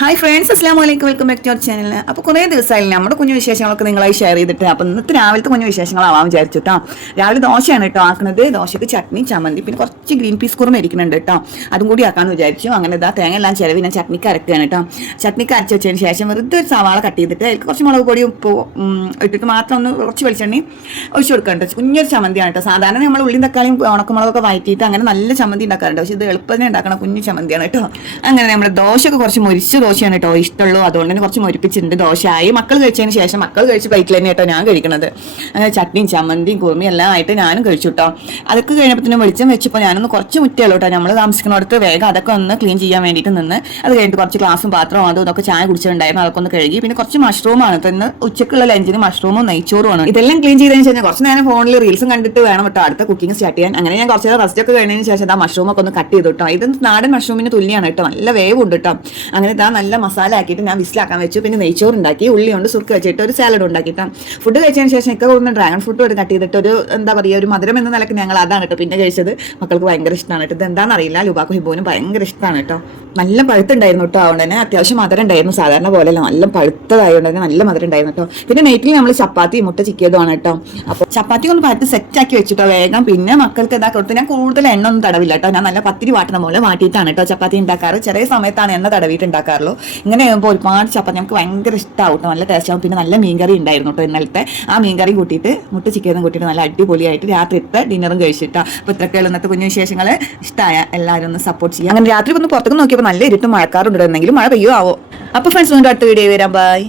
Hi friends, അസ്സലാമു അലൈക്കും. Welcome back to our channel. അപ്പോൾ കുറേ ദിവസമായില്ല നമ്മുടെ കുഞ്ഞു വിശേഷങ്ങളൊക്കെ നിങ്ങളായി ഷെയർ ചെയ്തിട്ട്. അപ്പോൾ ഇന്നത്തെ രാവിലത്തെ കുഞ്ഞു വിശേഷങ്ങളാവാൻ വിചാരിച്ചു കേട്ടോ. രാവിലെ ദോശയാണ് കേട്ടോ ആക്കുന്നത്. ദോശയ്ക്ക് ചട്നി, ചമ്മന്തി, പിന്നെ കുറച്ച് ഗ്രീൻ പീസ് കുറുമ ഇരിക്കുന്നുണ്ട് കേട്ടോ. അതും കൂടി ആക്കാമെന്ന് വിചാരിച്ചു. അങ്ങനെ ഇതാ തേങ്ങ എല്ലാം ചിലവ് ഞാൻ ചട്നിക്ക് അരക്കുകയാണ് കേട്ടോ. ചട്നിക്ക് അരച്ച് വെച്ചതിന് ശേഷം വെറുതെ ഒരു സവാള കട്ട് ചെയ്തിട്ട് അതിൽ കുറച്ച് മുളക് പൊടി ഉപ്പ് ഇട്ടിട്ട് മാത്രം ഒന്ന് കുറച്ച് വെളിച്ചെണ്ണി ഒഴിച്ചു കൊടുക്കുന്നുണ്ട്. കുഞ്ഞൊരു ചമ്മന്തിയാണ് കേട്ടോ. സാധാരണ നമ്മൾ ഉള്ളിയും തക്കാളിയും ഉണക്കമുളകൊക്കെ വഴറ്റിയിട്ട് അങ്ങനെ നല്ല ചമ്മന്തി ഉണ്ടാക്കാറുണ്ട്. പക്ഷേ ഇത് എളുപ്പത്തിന് ഉണ്ടാക്കണ കുഞ്ഞു ചമ്മന്തിയാണ് കേട്ടോ. അങ്ങനെ നമ്മുടെ ദോശയൊക്കെ കുറച്ച് മൊരിച്ച് ദോശയാണ് കേട്ടോ ഇഷ്ടമുള്ളൂ. അതുകൊണ്ട് തന്നെ കുറച്ച് മൊരിപ്പിച്ചിട്ടുണ്ട്. ദോശയായി മക്കൾ കഴിച്ചതിന് ശേഷം മക്കൾ കഴിച്ച് പ്ലേറ്റിൽ തന്നെ കേട്ടോ ഞാൻ കഴിക്കുന്നത്. അങ്ങനെ ചട്നിയും ചമ്മന്തിയും കുറുമയും എല്ലാം ആയിട്ട് ഞാനും കഴിച്ചു കേട്ടോ. അതൊക്കെ കഴിഞ്ഞപ്പോൾ വെളിച്ചം വെച്ചപ്പോൾ ഞാനൊന്ന് കുറച്ച് മുറ്റല്ലോ കേട്ടോ. നമ്മൾ താമസിക്കുന്നിടത്ത് വേഗം അതൊക്കെ ഒന്ന് ക്ലീൻ ചെയ്യാൻ വേണ്ടിയിട്ട് നിന്ന് അത് കഴിഞ്ഞിട്ട് കുറച്ച് ഗ്ലാസും പാത്രവും അതും ഇതൊക്കെ ചായ കുടിച്ചിട്ടുണ്ടായിരുന്നു. അതൊക്കെ ഒന്ന് കഴുകി. പിന്നെ കുറച്ച് മഷ്റൂമാണ് ഇന്ന് ഉച്ചക്കുള്ള ലഞ്ചിന് മഷ്റൂമും നെയ്ച്ചോറുമാണ്. ഇതെല്ലാം ക്ലീൻ ചെയ്തതിന് ശേഷം കുറച്ച് നേരം ഫോണിൽ റീൽസും കണ്ടിട്ട് വേണം കേട്ടോ അടുത്ത കുക്കിംഗ് സ്റ്റാർട്ട് ചെയ്യാൻ. അങ്ങനെ ഞാൻ കുറച്ച് റെസ്റ്റ് ഒക്കെ കഴിഞ്ഞതിന് ശേഷം ആ മഷ്റൂമൊക്കെ ഒന്ന് കട്ട് ചെയ്തു കേട്ടോ. ഇത് നാടൻ മഷ്റൂമിന് തുല്യമാണ് കേട്ടോ. നല്ല വേവ് ഉണ്ട് കേട്ടോ. അങ്ങനെ ഇതാ നല്ല മസാല ആക്കിയിട്ട് ഞാൻ വിസിലാക്കാൻ വെച്ചു. പിന്നെ നെയ്ച്ചോറ് ഉണ്ടാക്കി, ഉള്ളി കൊണ്ട് സുർക്ക് വെച്ചിട്ട് ഒരു സാലഡ് ഉണ്ടാക്കിയിട്ടാണ്. ഫുഡ് കഴിച്ചതിന് ശേഷം ഒക്കെ കൊടുക്കുന്ന ഡ്രാഗൺ ഫ്രൂട്ട് ഒരു കട്ട് ചെയ്തിട്ട് ഒരു എന്താ പറയുക ഒരു മധുരം എന്ന നിലയ്ക്ക് ഞങ്ങൾ അതാണ് കേട്ടോ പിന്നെ കഴിച്ചത്. മക്കൾക്ക് ഭയങ്കര ഇഷ്ടമാണ് കേട്ടോ. ഇത് എന്താണെന്ന് അറിയില്ല, ലുബാക്കും ഹിബോനും ഭയങ്കര ഇഷ്ടമാണ് കേട്ടോ. നല്ല പഴുത്തുണ്ടായിരുന്നു കേട്ടോ. അതുകൊണ്ട് തന്നെ അത്യാവശ്യം മധുരം ഉണ്ടായിരുന്നു. സാധാരണ പോലെയല്ല, നല്ല പഴുത്തതായതുകൊണ്ട് തന്നെ നല്ല മധുരം ഉണ്ടായിരുന്നു കേട്ടോ. പിന്നെ നൈറ്റിൽ നമ്മൾ ചപ്പാത്തി മുട്ട ചിക്കിയതുമാണ് കേട്ടോ. അപ്പോൾ ചപ്പാത്തി ഒന്ന് പഴുത്ത് സെറ്റാക്കി വെച്ചിട്ടോ വേഗം. പിന്നെ മക്കൾക്ക് ഇതാ കൊടുത്ത് ഞാൻ കൂടുതൽ എണ്ണ ഒന്നും തടവില്ല കേട്ടോ. ഞാൻ നല്ല പത്തിരി വാട്ടണ പോലെ വാട്ടിയിട്ടാണ് കേട്ടോ ചപ്പാത്തി ഉണ്ടാക്കാറ്. ചെറിയ സമയത്താണ് എണ്ണ തടവിയിട്ട് ഉണ്ടാക്കാറുള്ളൂ. ഇങ്ങനെ ആകുമ്പോൾ ഒരുപാട് ചപ്പാത്തി നമുക്ക് ഭയങ്കര ഇഷ്ടമാവും കേട്ടോ. നല്ല ടേസ്റ്റ് ആവും. പിന്നെ നല്ല മീൻകറി ഉണ്ടായിരുന്നു കേട്ടോ ഇന്നലത്തെ. ആ മീൻകറി കൂട്ടിയിട്ട് മുട്ട ചിക്കനും കൂട്ടിയിട്ട് നല്ല അടിപൊളിയായിട്ട് രാത്രിത്തെ ഡിന്നറും കഴിച്ചിട്ടാ. അപ്പോൾ ഇത്രയൊക്കെയുള്ള ഇന്നത്തെ കുഞ്ഞു വിശേഷങ്ങൾ ഇഷ്ടമായ എല്ലാവരും ഒന്ന് സപ്പോർട്ട് ചെയ്യാം. അങ്ങനെ രാത്രി ഒന്ന് പുറത്തേക്ക് നോക്കിയപ്പോൾ നല്ല ഇരുട്ടും മഴക്കാറുണ്ട്. എന്നെങ്കിലും മഴ പെയ്യോ ആവോ. അപ്പോൾ ഫ്രണ്ട്സ്, അടുത്ത വീഡിയോ വരാം. ബൈ.